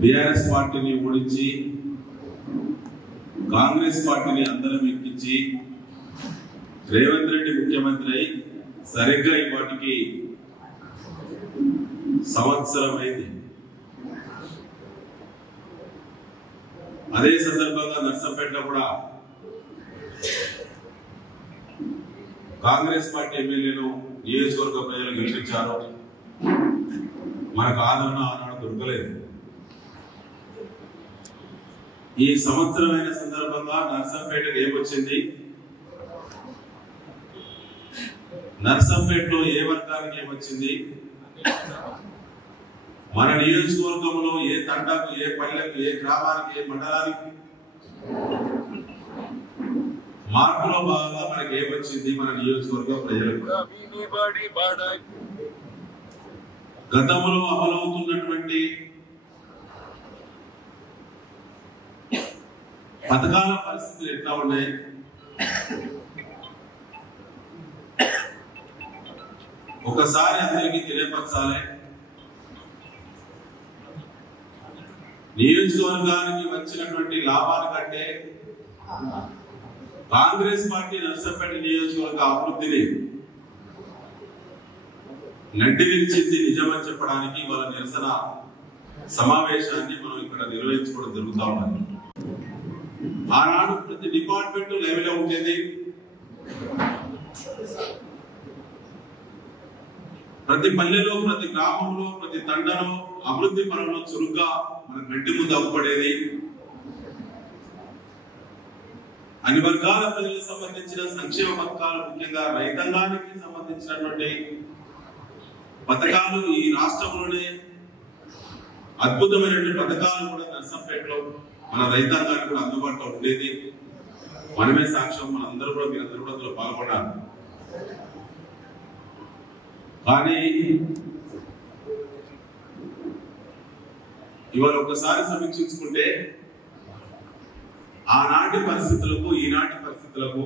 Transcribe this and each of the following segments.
BRS పార్టీని ఓడించి కాంగ్రెస్ పార్టీని అందరం ఎక్కించి రేవంత్ రెడ్డి ముఖ్యమంత్రి అయి సరిగ్గా ఇవాటికి సంవత్సరం అయింది. అదే సందర్భంగా నర్సంపేటలో కూడా కాంగ్రెస్ పార్టీ ఎమ్మెల్యేను నియోజకవర్గ ప్రజలు గెలిపించారు. మనకు ఆదరణ ఆనాడు దొరకలేదు. ఈ సంవత్సరమైన సందర్భంగా నర్సంపేటకు ఏమొచ్చింది, నర్సంపేటలో ఏ వర్గానికి ఏమొచ్చింది, మన నియోజకవర్గంలో ఏ తండకు, ఏ పల్లెకు, ఏ గ్రామానికి, ఏ మండలానికి మార్పులో భాగంగా మనకి ఏమొచ్చింది మన నియోజకవర్గ ప్రజలకు. గతంలో అమలవుతున్నటువంటి పథకాల పరిస్థితులు ఎట్లా ఉన్నాయి, ఒకసారి అందరికీ తెలియపరచాలి. నియోజకవర్గానికి వచ్చినటువంటి లాభాల కంటే కాంగ్రెస్ పార్టీ నర్సంపేట నియోజకవర్గ అభివృద్ధిని నడ్డి విరిచింది నిజమని చెప్పడానికి వాళ్ళ నిరసన సమావేశాన్ని మనం ఇక్కడ నిర్వహించుకోవడం జరుగుతా ఉన్నది. ఆనాడు ప్రతి డిపార్ట్మెంట్ లెవెల్లో ఉండేది. ప్రతి పల్లెలో, ప్రతి గ్రామంలో, ప్రతి తండలో అభివృద్ధి పనులు చురుగ్గా మన గడ్డి ముందు అవ్వబడేది. అన్ని వర్గాల ప్రజలకు సంబంధించిన సంక్షేమ పథకాలు, ముఖ్యంగా రైతాంగానికి సంబంధించినటువంటి పథకాలు ఈ రాష్ట్రంలోనే అద్భుతమైనటువంటి పథకాలు కూడా నర్సంపేటలో మన రైతాంగానికి కూడా అందుబాటులో ఉండేది. మనమే సాక్ష్యం, మనందరూ కూడా మీరందరూ కూడా అందులో పాల్గొన్నారు. కానీ ఇవాళ ఒక్కసారి సమీక్షించుకుంటే ఆనాటి పరిస్థితులకు ఈనాటి పరిస్థితులకు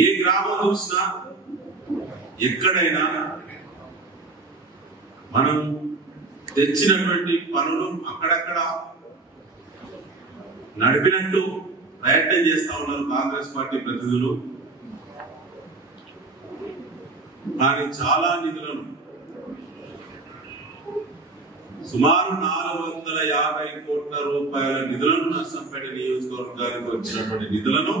ఏ గ్రామం చూసినా ఎక్కడైనా మనం తెచ్చినటువంటి పనులు అక్కడక్కడ నడిపినట్టు ప్రయత్నం చేస్తా ఉన్నారు కాంగ్రెస్ పార్టీ ప్రతినిధులు. కానీ చాలా నిధులను, సుమారు 450 కోట్ల రూపాయల నిధులను, నర్సంపేట నియోజకవర్గానికి వచ్చినటువంటి నిధులను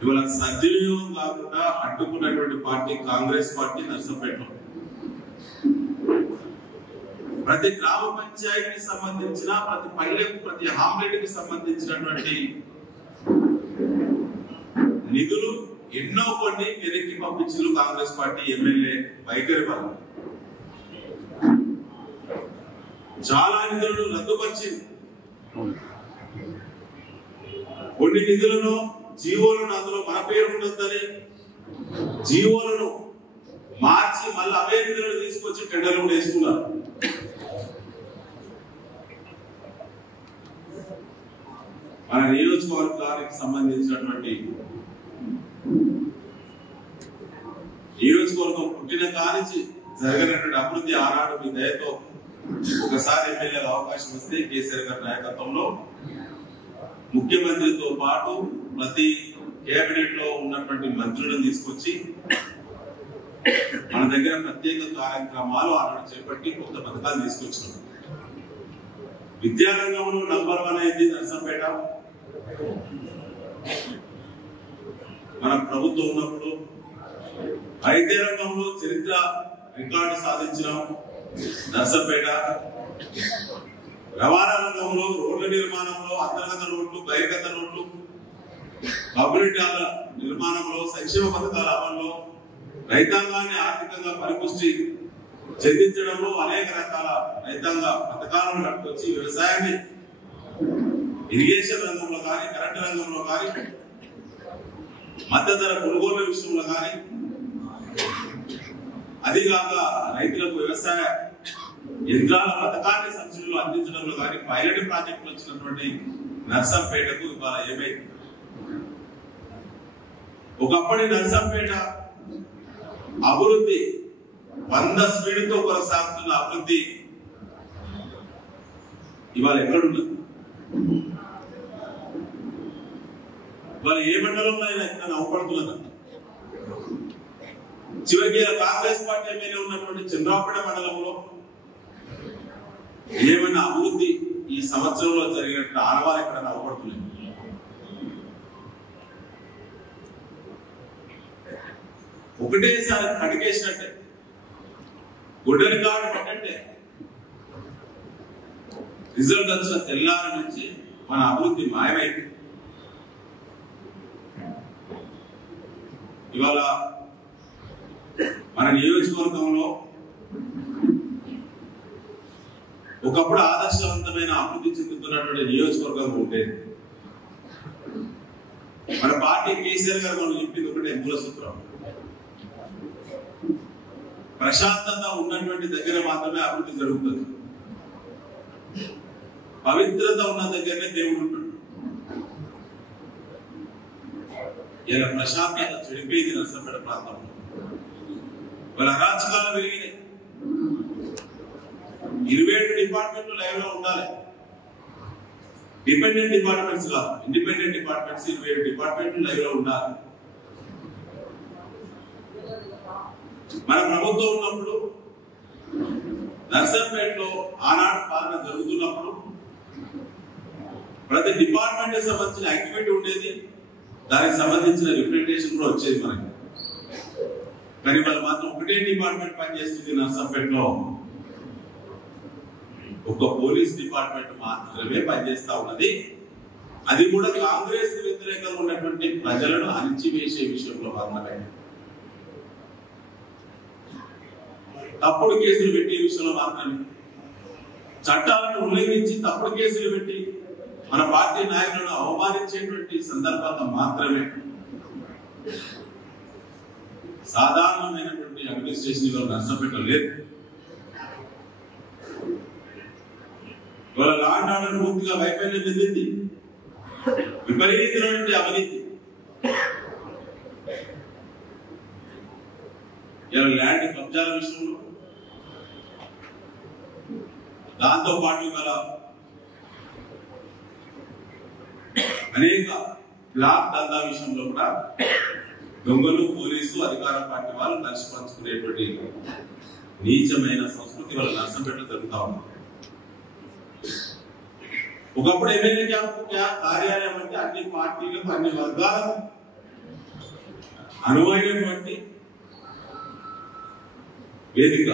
ఇవాళ సద్వినియోగం కాకుండా అడ్డుకున్నటువంటి పార్టీ కాంగ్రెస్ పార్టీ నర్సంపేటలో. ప్రతి గ్రామ పంచాయతీకి సంబంధించిన, ప్రతి పల్లెకు, ప్రతి హామ్లెట్కి సంబంధించినటువంటి నిధులు ఎన్నో కొన్ని వెనక్కి పంపించారు కాంగ్రెస్ పార్టీ ఎమ్మెల్యే వైఖరి వల్ల. చాలా నిధులను రద్దుపరిచింది. కొన్ని నిధులను, జీవోలను, అందులో మన పేరు ఉండొద్దని జీవోలను మార్చి మళ్ళీ అవే నిధులను తీసుకొచ్చి టెండర్లు కూడా వేసుకున్నారు. మన నియోజకవర్గానికి సంబంధించినటువంటి నియోజకవర్గం పుట్టిన కానించి జరగనటువంటి అభివృద్ధి ఆనాడు మీ దయతో ఒకసారి ఎమ్మెల్యేల అవకాశం వస్తే కేసీఆర్ గారి నాయకత్వంలో ముఖ్యమంత్రితో పాటు ప్రతి కేబినెట్ లో ఉన్నటువంటి మంత్రులను తీసుకొచ్చి మన దగ్గర ప్రత్యేక కార్యక్రమాలు ఆనాడు చేపట్టి కొత్త పథకాలు తీసుకొచ్చినాం. విద్యారంగంలో నంబర్ 1 అయింది నర్సంపేట. మన ప్రభుత్వం ఉన్నప్పుడు వైద్య రంగంలో చరిత్ర రికార్డు సాధించిన నర్సంపేట. రవాణా రంగంలో, రోడ్ల నిర్మాణంలో, అంతర్గత రోడ్లు, బహిర్గత రోడ్లు, కమ్యూనిటీల నిర్మాణంలో, సంక్షేమ పథకాల అమల్లో, రైతాంగాన్ని ఆర్థికంగా పరిపుష్టి చెందించడంలో అనేక రకాల రైతాంగ పథకాలను నడుపుకొచ్చి వ్యవసాయాన్ని ఇరిగేషన్ రంగంలో కానీ, కరెంటు రంగంలో కానీ, మద్దతు ధర కొనుగోలు విషయంలో కానీ, అదిగాక రైతులకు వ్యవసాయ యంత్రాల పథకాన్ని సబ్సిడీలు అందించడంలో కానీ పైలట్ ప్రాజెక్టులు వచ్చినటువంటి నర్సంపేటకు ఇవాళ ఏమైంది? ఒకప్పటి నర్సంపేట అభివృద్ధి 100 స్పీడ్తో కొనసాగుతున్న అభివృద్ధి ఇవాళ ఎక్కడున్నది? ఇవాళ ఏ మండలంలో అయినా ఎక్కడ అవపడుతున్నదా? చివరికి కాంగ్రెస్ పార్టీ ఎమ్మెల్యే ఉన్నటువంటి చంద్రాపేట మండలంలో ఏమైనా అభివృద్ధి ఈ సంవత్సరంలో జరిగినట్టు ఆనవాళ్ళు ఎక్కడైనా అవపడుతున్నాయి? ఒకటేసారి కడిగేసినట్టే, గుడ్డలి కార్డు పట్టంటే రిజల్ట్ వచ్చిన తెల్లారి నుంచి మన అభివృద్ధి మాయమైంది. ఇవాళ మన నియోజకవర్గంలో ఒకప్పుడు ఆదర్శవంతమైన అభివృద్ధి చెందుతున్నటువంటి నియోజకవర్గం ఉండేది. మన పార్టీ కేసీఆర్ గారు మనం చెప్పింది ఒకటే మూల సూత్రం, ప్రశాంతత ఉన్నటువంటి దగ్గర మాత్రమే అభివృద్ధి జరుగుతుంది, పవిత్రత ఉన్న దగ్గరనే దేవుడు ఉంటాడు. ఇలా ప్రశాంతత చెడిపోయింది నర్సంపేట ప్రాంతంలో. వాళ్ళ అరాచకాలు పెరిగినాయి. 27 డిపార్ట్మెంట్లు లైవ్ లో ఉండాలి. డిపెండెంట్ డిపార్ట్మెంట్స్ కాదు, ఇండిపెండెంట్ డిపార్ట్మెంట్స్ 27 డిపార్ట్మెంట్లు లైవ్ లో ఉండాలి. మన ప్రభుత్వం ఉన్నప్పుడు నర్సంపేటలో ఆనాడు పాలన జరుగుతున్నప్పుడు ప్రతి డిపార్ట్మెంట్ సంబంధించిన యాక్టివిటీ ఉండేది, దానికి సంబంధించిన రిప్రజెంటేషన్ కూడా వచ్చేది మనకి. కానీ వాళ్ళు మాత్రం ఒకటే డిపార్ట్మెంట్ పనిచేస్తుంది నర్సంపేటలో, ఒక పోలీస్ డిపార్ట్మెంట్ మాత్రమే పనిచేస్తా ఉన్నది. అది కూడా కాంగ్రెస్ వ్యతిరేకంగా ఉన్నటువంటి ప్రజలను అణిచివేసే విషయంలో మాత్రమే. తప్పుడు కేసులు పెట్టే విషయంలో మాత్రమే, చట్టాలను ఉల్లంఘించి తప్పుడు కేసులు పెట్టి మన పార్టీ నాయకులను అవమానించేటువంటి సందర్భాల్లో మాత్రమే సాధారణమైనటువంటి అడ్మినిస్ట్రేషన్ నర్సంపేట లేదు. ఇవాళ లా అండ్ ఆర్డర్ పూర్తిగా వైఫల్యం చెందింది, విపరీతమైనటువంటి అవినీతి. ఇలా ల్యాండ్ కబ్జాల విషయంలో, దాంతో పాటు గల అనేక బ్లాక్ దందా విషయంలో కూడా దొంగలు, పోలీసు, అధికార పార్టీ వాళ్ళు కలిసి పంచుకునేటువంటి నీచమైన సంస్కృతి వాళ్ళ నర్సంపేటలో జరుగుతా ఉంది. ఒకప్పుడు ఎమ్మెల్యే కార్యాలయం అంటే అన్ని పార్టీలకు అన్ని వర్గాలకు అనువైనటువంటి వేదిక.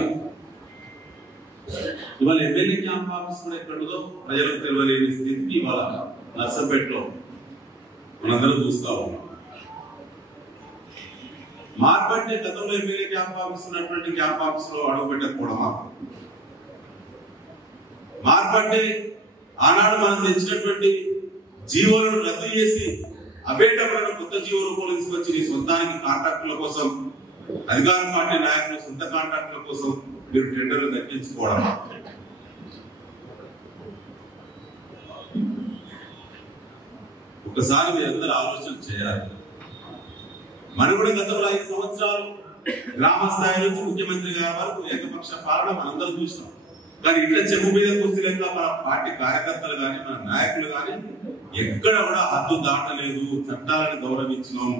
ఇవాళ ఎమ్మెల్యే క్యాంప్ ఆఫీస్ కూడా ఎక్కడదో ప్రజలకు తెలియలేని స్థితికి ఇవాళ నర్సంపేటలో మనందరూ చూస్తా ఉన్నాం. మార్పంటే గతంలో ఎమ్మెల్యే క్యాంప్ ఆఫీస్ ఉన్నటువంటి క్యాంప్ ఆఫీస్ లో అడుగు పెట్టకపోవడమా? మార్పంటే ఆనాడు మనం తెచ్చినటువంటి జీవోలను రద్దు చేసి అవేటప్పుడు కొత్త జీవో రూపంలో తీసుకొచ్చి నీ సొంతానికి కాంట్రాక్టుల కోసం, అధికార పార్టీ నాయకులు సొంత కాంట్రాక్టుల కోసం మీరు టెండర్లు దక్కించుకోవడం. ఒకసారి మీరందరూ ఆలోచన చేయాలి. మనం కూడా గతంలో 5 సంవత్సరాలు గ్రామ స్థాయి నుంచి ముఖ్యమంత్రి గారి వరకు ఏకపక్ష పాలన మనందరూ చూసినాం. కానీ ఇట్లా చెంబు మీద కూర్చులేక మన పార్టీ కార్యకర్తలు కానీ మన నాయకులు కానీ ఎక్కడ కూడా హద్దు దాటలేదు, చట్టాలను గౌరవించినాం.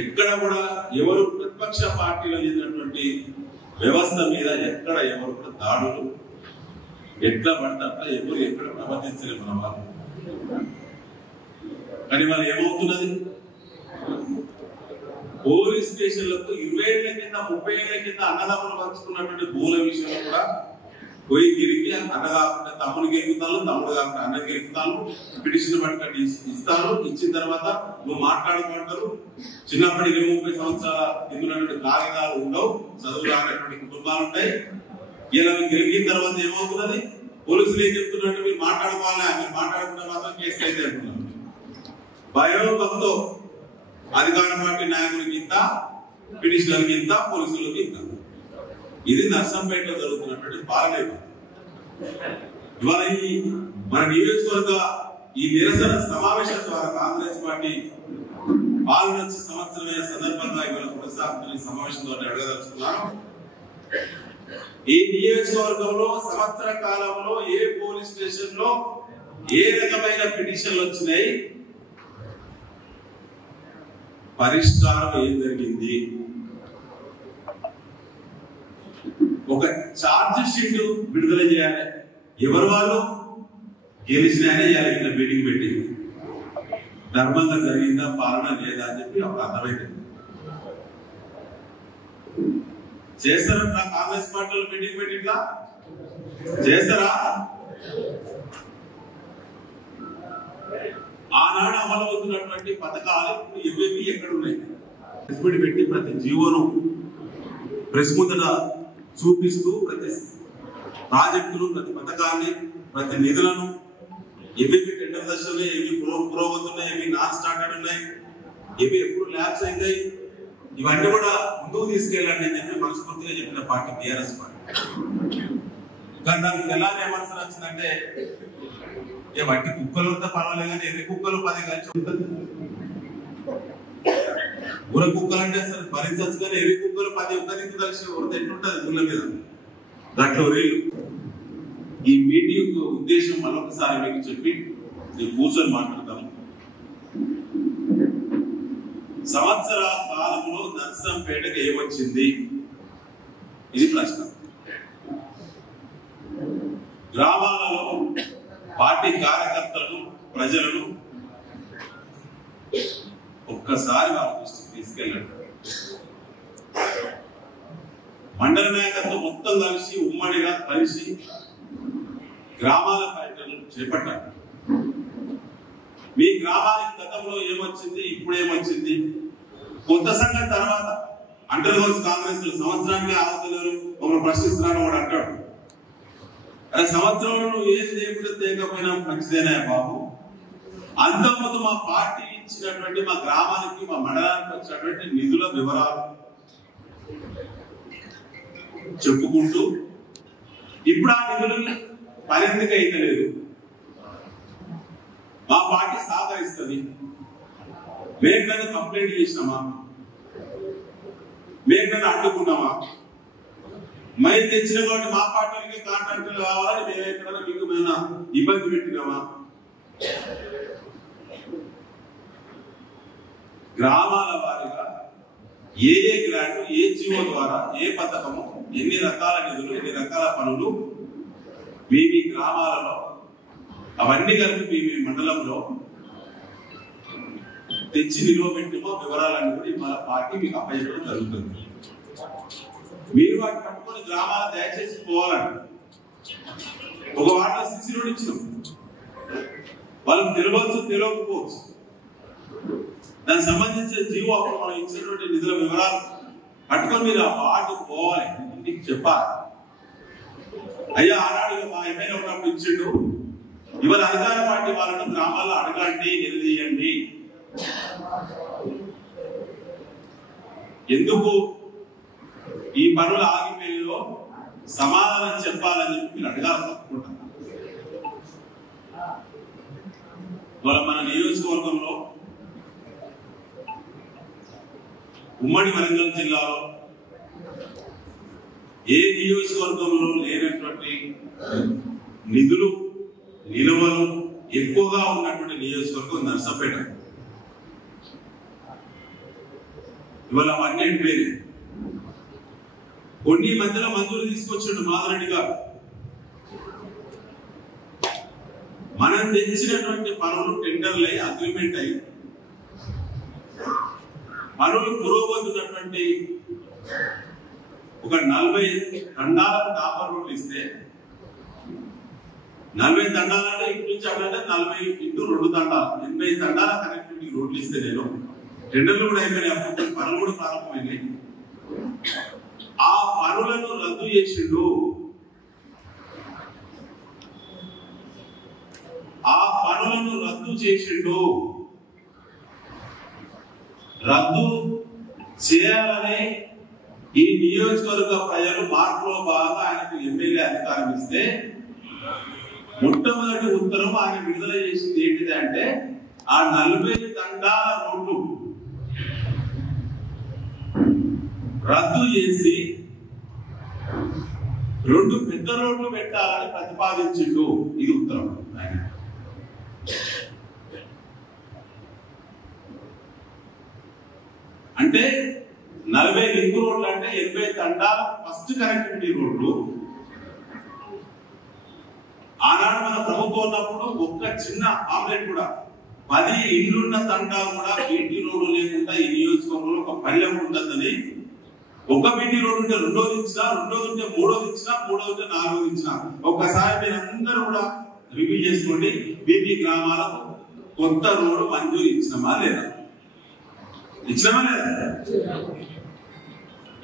ఎక్కడ కూడా ఎవరు ప్రతిపక్ష పార్టీలో చేసినటువంటి వ్యవస్థ మీద ఎక్కడ ఎవరు కూడా దాడులు ఎట్లా పడితే అట్లా ఎవరు ఎక్కడ ప్రవర్తించలేదు మన వాళ్ళు. కానీ వాళ్ళు ఏమవుతున్నది, పోలీస్ స్టేషన్లకు 20 ఏళ్ల కింద 30 ఏళ్ల కింద అన్నదమ్ములు పంచుకున్నటువంటి భూల విషయంలో కూడా పోయి తిరిగి అన్న కాకుండా తమ్ముడు గెలుపుతాను, తమ్ముడు కాకుండా అన్న గెలుపుతాను, పిటిషన్ పట్టుకొని ఇస్తాను. ఇచ్చిన తర్వాత నువ్వు మాట్లాడుకుంటారు. చిన్నప్పటికి 30 సంవత్సరాల కింద కాగితాలు ఉండవు, చదువు రానటువంటి కుటుంబాలు ఉంటాయి. ఇలా గెలిగిన తర్వాత ఏమవుతున్నది, పోలీసులు ఏం చెప్తున్నట్టు మీరు మాట్లాడుకోవాలా, మీరు మాట్లాడుకుంటే మాత్రం కేసు అయితే అంటున్నారు. భయంతో అధికార పార్టీ నాయకులకి ఇంత, పిటిషనర్కి ఇంత, పోలీసులకి ఇంత. ఇది నర్సంపేటలో జరుగుతున్నటువంటి పాలన. ఇవాళ ఈ మన నియోజకవర్గ ఈ నిరసన సమావేశం ద్వారా కాంగ్రెస్ పార్టీ పాలన సంవత్సరమైన సందర్భంగా ఇవాళ ఒకసారి సమావేశంతో అడగదలుచుకున్నాను. ఈ నియోజకవర్గంలో సంవత్సర కాలంలో ఏ పోలీస్ స్టేషన్ లో ఏ రకమైన పిటిషన్లు వచ్చినాయి, పరిష్కారం ఏం జరిగింది? ఒక ఛార్జ్ షీట్ విడుదల చేయాలి. ఎవరు వాళ్ళు గెలిచినాయనే చేయాలి. ఇట్లా మీటింగ్ పెట్టి ధర్మంగా జరిగిందా పాలన లేదా అని చెప్పి అప్పుడు అర్థమైంది. చేస్తారా కాంగ్రెస్ పార్టీలో మీటింగ్ పెట్టి ఇట్లా చేస్తారా? ఆనాడు అమలవుతున్నటువంటి పథకాలు ఇవేవి ఎక్కడ ఉన్నాయి? పెట్టి ప్రతి జీవోను ప్రెస్ ముందట చూపిస్తూ ప్రతి ప్రాజెక్టులు, ప్రతి పథకాన్ని, ప్రతి నిధులను ఏవేవి టెండర్ దశలు, ఏవి పురోగతున్నాయి, ఏవి నాన్ స్టార్టెడ్ ఉన్నాయి, ఏవి ఎప్పుడు ల్యాబ్స్ అయిందాయి, ఇవన్నీ కూడా ముందుకు తీసుకెళ్ళండి అని చెప్పి మనస్ఫూర్తిగా చెప్పిన పార్టీ టీఆర్ఎస్ పార్టీ. కానీ దానికి ఎలాంటి విమర్శలు వచ్చిందంటే, ఏ వట్టి కుక్కలు ఉంటే పర్వాలేదు కానీ ఎన్ని కుక్కలు 10 కలిసి ఉంటుంది. ఊర కుక్కలు అంటే అసలు భరించచ్చు కానీ ఎన్ని కుక్కలు 10 ఒక్కరికి కలిసి ఊరితే ఎట్లుంటది ఊళ్ళ మీద దాంట్లో రేలు. ఈ మీటింగ్ ఉద్దేశం మరొకసారి మీకు చెప్పి నేను కూర్చొని మాట్లాడతాను. సంవత్సర కాలంలో నర్సంపేటకు ఏమొచ్చింది? ఇది ప్రశ్న. గ్రామాలలో పార్టీ కార్యకర్తలను, ప్రజలను ఒక్కసారి వాళ్ళ దృష్టికి తీసుకెళ్ళండి. మండల నాయకత్వం మొత్తం కలిసి ఉమ్మడిగా కలిసి గ్రామాల పర్యటనలు చేపట్టాలి. మీ గ్రామానికి గతంలో ఏమొచ్చింది, ఇప్పుడు ఏమొచ్చింది, కొత్త సంఘం తర్వాత అండర్ కాంగ్రెస్ సంవత్సరానికి ఆగుతున్నారు మమ్మల్ని ప్రశ్నిస్తున్నాను వాడు అంటాడు. సంవత్సరంలో నువ్వు ఏది చేయకుండా తేకపోయినా మంచిదేనా బాబు? అంతకుముందు మా పార్టీ ఇచ్చినటువంటి మా గ్రామానికి, మా మండలానికి వచ్చినటువంటి నిధుల వివరాలు చెప్పుకుంటూ ఇప్పుడు ఆ నిధులు పరిమితికి అయితే లేదు, మా పార్టీ సహకరిస్తుంది, మేఘన కంప్లైంట్ చేసినామా, మేఘన అడ్డుకున్నామా, మేము తెచ్చిన కాబట్టి మా పార్టీలకి కాంట్రాక్టులు కావాలని మేము ఎక్కడైనా మీకు ఏమైనా ఇబ్బంది పెట్టినామా? గ్రామాల వారిగా ఏ గ్రాంట్, ఏ జీవో ద్వారా, ఏ పథకము, ఎన్ని రకాల నిధులు, ఎన్ని రకాల పనులు మీ గ్రామాలలో అవన్నీ కలిపి మీ మండలంలో తెచ్చి నిల్వ పెట్టినమో వివరాలన్నీ కూడా ఇవాళ పార్టీ మీకు అప్పగించడం జరుగుతుంది. మీరు వాటిని పట్టుకొని గ్రామాల దయచేసి పోవాలండి. ఒక వాటిలో సిసి రోడ్ ఇచ్చినాం, వాళ్ళకి తెలియవచ్చు తెలియకపోవచ్చు, దానికి సంబంధించిన జీవో అప్పుడు మనం ఇచ్చినటువంటి నిధుల వివరాలు పట్టుకొని మీరు ఆ వార్డు పోవాలి, ఇంటికి చెప్పాలి. అయ్యా ఆనాడు మా ఎమ్మెల్యే ఉన్నప్పుడు ఇచ్చిండు, ఇవాళ అధికార పార్టీ వాళ్ళను గ్రామాల్లో అడగండి, నిలదీయండి. ఎందుకు ఈ పనులు ఆగిపోయేదో సమాధానం చెప్పాలని చెప్పి మీరు అడగాలి తప్పకుండా. ఇవాళ మన నియోజకవర్గంలో ఉమ్మడి వరంగల్ జిల్లాలో ఏ నియోజకవర్గంలో లేనటువంటి నిధులు, నిల్వలు ఎక్కువగా ఉన్నటువంటి నియోజకవర్గం నర్సంపేట. ఇవాళ అవన్నీ అయిపోయింది. కొన్ని మధ్యలో మంజూరు తీసుకొచ్చాడు మాధరెడ్డి గారు. మనం తెచ్చినటువంటి పనులు టెండర్లు అయి అగ్రిమెంట్ అయి పనులు పురోగతున్నటువంటి ఒక 40 తండాలకు డాబర్ రోడ్లు ఇస్తే, 40 తండాలంటే ఇటు నుంచి అప్పుడంటే 40 ఇంటూ 2 తండాలు 80 తండాల కనెక్టివిటీ రోడ్లు ఇస్తే నేను టెండర్లు కూడా అయిపోయినాయి, అప్పుడు పనులు కూడా ప్రారంభమైనాయి. ఆ పనులను రద్దు చేసిండు. ఆ పనులను రద్దు చేసిండు. రద్దు చేయాలని ఈ నియోజకవర్గ ప్రజలు మార్పులో బాగా ఆయనకు ఎమ్మెల్యే అధికారం ఇస్తే మొట్టమొదటి ఉత్తరం ఆయన విడుదల చేసింది ఏంటిది అంటే ఆ 40 తండాల రోడ్లు రద్దు చేసి 2 పెద్ద రోడ్లు పెట్టాలని ప్రతిపాదించిండు. ఇది ఉత్తరం. అంటే 40 లింక్ రోడ్లు అంటే 80 తండాల ఫస్ట్ కనెక్టివిటీ రోడ్లు. ఆనాడు మన ప్రభుత్వం ఉన్నప్పుడు ఒక్క చిన్న ఆమ్లెట్ కూడా 10 ఇళ్లున్న తండా కూడా బీటీ రోడ్డు లేకుండా ఈ నియోజకవర్గంలో ఒక పల్లె ఉండదని, ఒక బీటీ రోడ్డు ఉంటే 2ది ఇచ్చినా, 2ది ఉంటే 3ది ఇచ్చినా, 3ది ఉంటే 4ది ఇచ్చినా. ఒక్కసారి మీరు అందరూ కూడా రివ్యూ చేసుకోండి. బీటీ గ్రామాలకు కొత్త రోడ్డు మంజూరు ఇచ్చినమా లేదా? ఇచ్చినమా లేదా?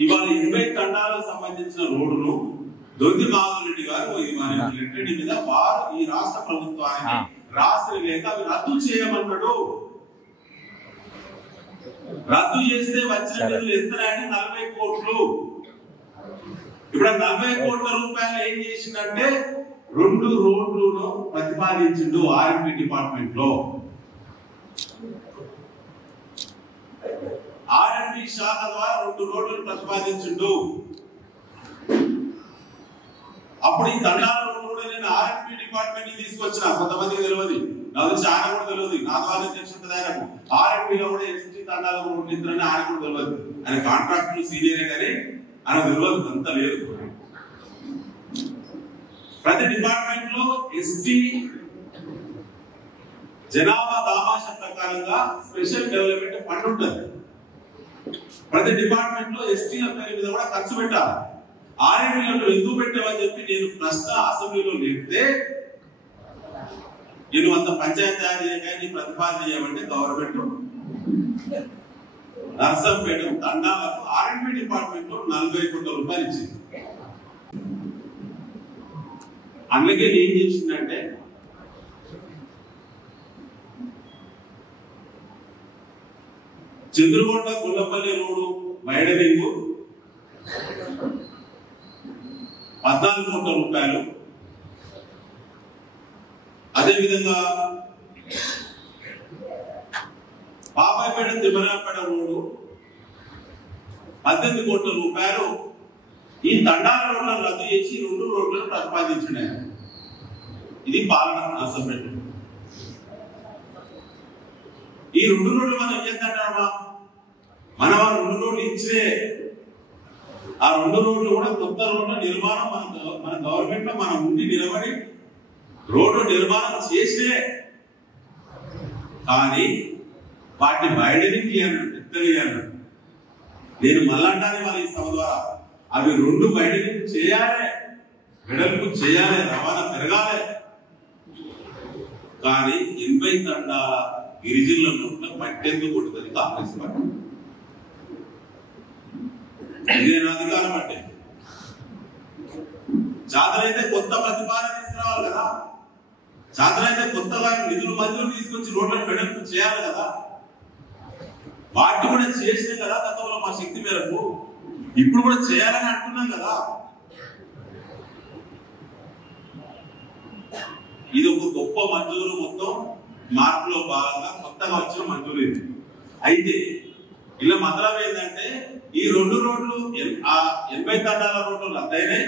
ఇవాళ 80 తండాలకు సంబంధించిన రోడ్డును దొంది మాధవరెడ్డి గారు రెడ్డి మీద వారు ఈ రాష్ట్ర ప్రభుత్వానికి రాష్ట్ర లేక అవి రద్దు చేయమన్నాడు. రద్దు చేస్తే వచ్చిన నిధులు ఎంత అంటే 40 కోట్లు. ఇప్పుడు 40 కోట్ల రూపాయలు ఏం చేసిందంటే 2 రోడ్లను ప్రతిపాదించిండు ఆర్ఎంపీ డిపార్ట్మెంట్ లో. ఆర్ఎంపీ శాఖ ద్వారా 2 రోడ్లను ప్రతిపాదించిండు. అప్పుడు ఈ తండాల రోడ్లు కూడా నేను ఆర్ఎంపీ డిపార్ట్మెంట్ తీసుకొచ్చిన. కొంతమందికి తెలియదు, నాకు చాలా కూడా తెలియదు. నా ద్వారా తెలుసుంటుంది ఆయనకు. ఆర్ఎంపీలో కూడా ఎస్టీ తండాల రోడ్లు ఇద్దరని ఆయన కూడా తెలియదు. ఆయన కాంట్రాక్టర్ సీనియరే కానీ ఆయన తెలియదు, అంత లేదు. ప్రతి డిపార్ట్మెంట్ లో ఎస్టీ జనాభా దామాష ప్రకారంగా స్పెషల్ డెవలప్మెంట్ ఫండ్ ఉంటుంది. ప్రతి డిపార్ట్మెంట్ లో ఎస్టీల పేరు మీద కూడా ఖర్చు పెట్టాలి. ఆర్ఎంపీలను ఎందుకు పెట్టామని చెప్పి నేను ప్రశ్న అసెంబ్లీలో లేపితే, నేను అంత పంచాయతీ తయారు చేయగానే ప్రతిపాదన చేయమంటే గవర్నమెంట్ నర్సంపేట తండాలకు ఆర్ఎంపీ డిపార్ట్మెంట్ లో 40 కోట్ల రూపాయలు ఇచ్చింది. అందుకే ఏం చేసిందంటే చంద్రగొండ గుల్లపల్లి రోడ్డు వైడనింగ్ 14 కోట్ల రూపాయలు. అదేవిధంగా పాపాయపేట తిమ్మరాపేట రోడ్డు 18 కోట్ల రూపాయలు. ఈ తండాల రోడ్లను రద్దు చేసి 2 రోడ్లను ప్రతిపాదించిన. ఇది పాలన అసెంబ్లీ. ఈ 2 రోడ్లు మనం ఏం చేద్దామా, మనం ఆ 2 రోడ్లు ఇచ్చే ఆ 2 రోడ్లు కూడా కొత్త రోడ్ల నిర్మాణం మన గవర్నమెంట్ లో మనం ఉండి నిలబడి రోడ్డు నిర్మాణం చేసే, కానీ వాటిని వైడనింగ్ చేయాలి, పెద్దగా చేయాలి. నేను మళ్ళంటానే వాళ్ళ ఈ సభ ద్వారా అవి 2 వైడనింగ్ చేయాలి, వెడల్పు చేయాలి, రవాణా పెరగాలి. కానీ 80 తండాల గిరిజనుల నోట్ల మట్టెందుకు కొడుతుంది కాంగ్రెస్ పార్టీ? ఇదేనా అధికారం అంటే? చాతనైతే కొత్త ప్రతిపాదన తీసుకురావాలి కదా, చాతనైతే కొత్తగా నిధులు మంజూరు తీసుకొచ్చి రోడ్లను వెడల్పు చేయాలి కదా. వాటి కూడా చేసినా కదా గతంలో మా శక్తి మేరకు, ఇప్పుడు కూడా చేయాలని అంటున్నాం కదా. ఇది ఒక గొప్ప మంజూరు, మొత్తం మార్పులో భాగంగా కొత్తగా వచ్చిన మంజూరు ఇది. అయితే ఇలా మతలం ఏంటంటే ఈ 2 రోడ్లు 80 తండాల రోడ్లు రద్దయినాయి.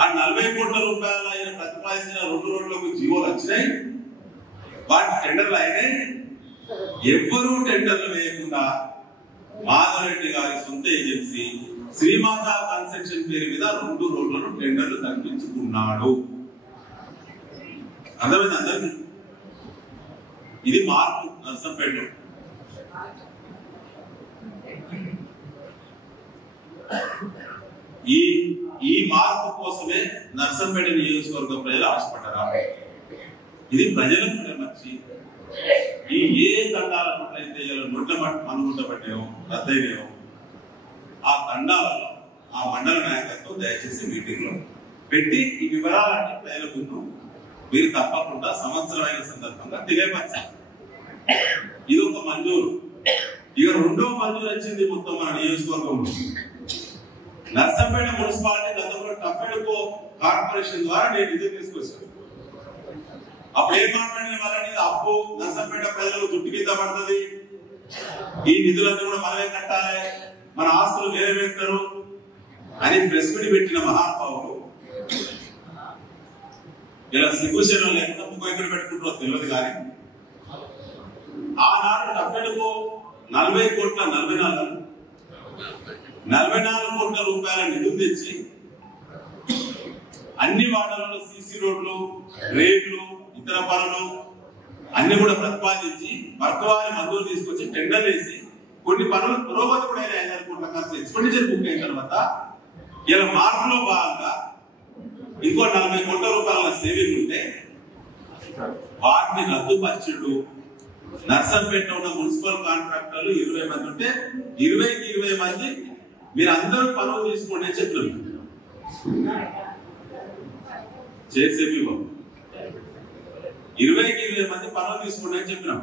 ఆ 40 కోట్ల రూపాయల ఆయన ప్రతిపాదించిన 2 రోడ్లకు జీవోలు వచ్చినాయి, వాటి టెండర్లు అయినాయి. ఎవ్వరూ టెండర్లు వేయకుండా మాధవరెడ్డి గారి సొంత ఏజెన్సీ శ్రీమాత కన్స్ట్రక్షన్ పేరు మీద 2 రోడ్లను టెండర్లు కల్పించుకున్నాడు. అర్థమైంది అందరికి? ఇది మార్పు నర్సంపేట. ఈ మార్పు కోసమే నర్సంపేట నియోజకవర్గ ప్రజలు ఆశపడ్డారా? ఇది ప్రజలకు నచ్చి ఈ ఏ తండాల నోట్లయితే నోట్ల అనుకుంటబడ్డాయో రద్దయ్యాయో ఆ తండాలలో ఆ మండల నాయకత్వం దయచేసి మీటింగ్ లో పెట్టి ఈ వివరాలన్నీ ప్రజల ముందు మీరు తప్పకుండా సంవత్సరమైన సందర్భంగా తెలియపరచాలి. ఇది ఒక మంజూరు. ఇక 2వ మంజూరు వచ్చింది మొత్తం మన నియోజకవర్గంలో. నర్సంపేట మున్సిపాలిటీ గతంలో టఫెడ్కో కార్పొరేషన్ ద్వారా నేను నిధులు తీసుకొచ్చాను. అప్పుడు ఏం మాట్లాడిన వాళ్ళని అప్పు నర్సంపేట ప్రజలకు చుట్టు కింద పడుతుంది, ఈ నిధులన్నీ కూడా మనమే కట్టాలి, మన ఆస్తులు వేరే పెడతారు అని ప్రెస్ మీట్ పెట్టిన మహానుభావులు ఇలా సిగ్గుశనం లేకుండా ముగ్గు ఎక్కడ పెట్టుకుంటారో తెలియదు. కానీ ఆనాడు టఫెడ్కు 40 కోట్ల 44 కోట్ల రూపాయల నిధులు తెచ్చి అన్ని వార్డులలో సీసీ రోడ్లు, రేట్లు, ఇతర పనులు అన్ని కూడా ప్రతిపాదించి వర్గవారి మందులు తీసుకొచ్చి టెండర్ వేసి కొన్ని పనులు పురోగతి కూడా 5,000 కోట్ల ఖర్చు ఎక్స్పెండిచర్ బుక్ అయిన తర్వాత ఇలా మార్పులో భాగంగా ఇంకో 40 కోట్ల రూపాయల సేవింగ్ ఉంటే వాటిని రద్దుపరిచిండు. నర్సంపేట ఉన్న మున్సిపల్ కాంట్రాక్టర్లు 20 మంది ఉంటే 20కి 20 మంది మీరు అందరూ పనులు తీసుకోండి అని చెప్తున్నారు. చేసేవి 20కి 20 మంది పనులు తీసుకోండి అని చెప్పినాం.